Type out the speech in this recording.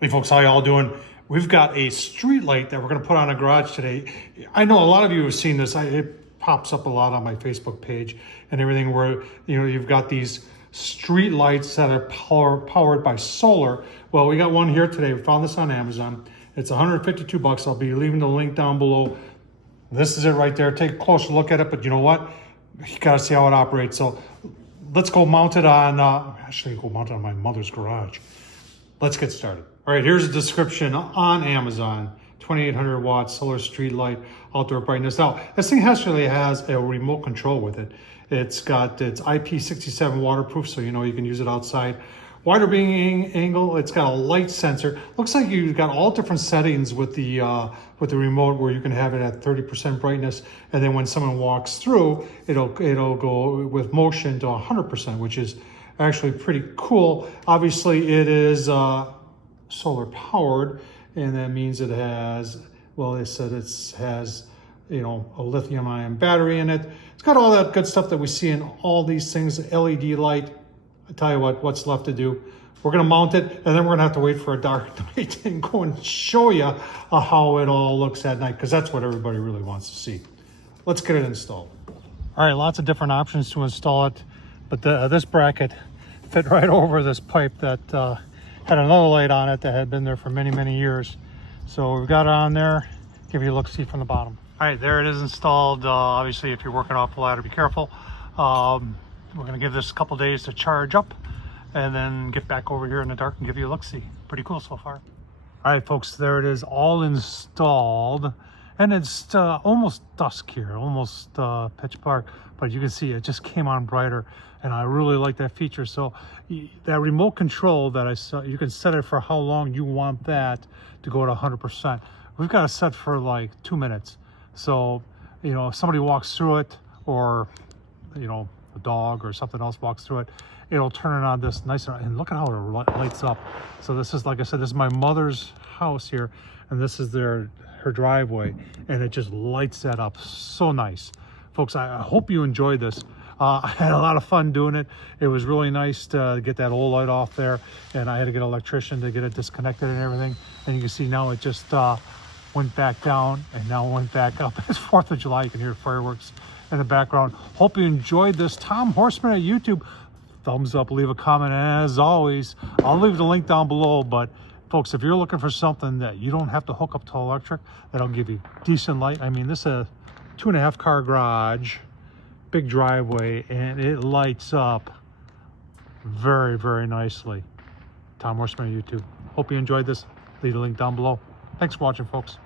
Hey folks, how y'all doing? We've got a street light that we're going to put on a garage today. I know a lot of you have seen this. It pops up a lot on my Facebook page and everything where, you've got these street lights that are powered by solar. Well, we got one here today. We found this on Amazon. It's 152 bucks. I'll be leaving the link down below. This is it right there. Take a closer look at it, but you know what? You got to see how it operates. So let's go mount it on, go mount it on my mother's garage. Let's get started. All right, here's a description on Amazon. 2800 watt solar street light, outdoor brightness. Now, this thing actually has a remote control with it. It's IP67 waterproof, so you can use it outside. Wider beam angle, it's got a light sensor. Looks like you've got all different settings with the remote where you can have it at 30% brightness, and then when someone walks through, it'll go with motion to 100%, which is actually pretty cool. Obviously, it is solar powered, and that means it has, well, they said it has, a lithium ion battery in it. It's got all that good stuff that we see in all these things. LED light. I tell you what's left to do. We're gonna mount it, and then we're gonna have to wait for a dark night and go and show you how it all looks at night, because that's what everybody really wants to see. Let's get it installed. All right, lots of different options to install it, but this bracket fit right over this pipe that had another light on it that had been there for many, many years. So we've got it on there. Give you a look-see from the bottom. All right, there it is installed. Obviously, if you're working off the ladder, be careful. We're gonna give this a couple days to charge up and then get back over here in the dark and give you a look-see. Pretty cool so far. All right, folks, there it is, all installed. And it's almost dusk here, almost pitch dark, but you can see it just came on brighter, and I really like that feature. So that remote control that I saw, you can set it for how long you want that to go to 100%. We've got it set for like 2 minutes. So, if somebody walks through it, or, a dog or something else walks through it, it'll turn it on this nice, and look at how it lights up. So this is, like I said, this is my mother's house here, and this is her driveway, and it just lights that up so nice. Folks, I hope you enjoyed this. I had a lot of fun doing it. It was really nice to get that old light off there, and I had to get an electrician to get it disconnected and everything. And you can see now it just went back down and now went back up. It's 4th of July. You can hear fireworks in the background. Hope you enjoyed this. Tom Horsman at YouTube. Thumbs up, leave a comment, and as always, I'll leave the link down below. But folks, if you're looking for something that you don't have to hook up to electric, that'll give you decent light. I mean, this is a 2.5 car garage, big driveway, and it lights up very, very nicely. Tom Horsman on YouTube. Hope you enjoyed this. Leave the link down below. Thanks for watching, folks.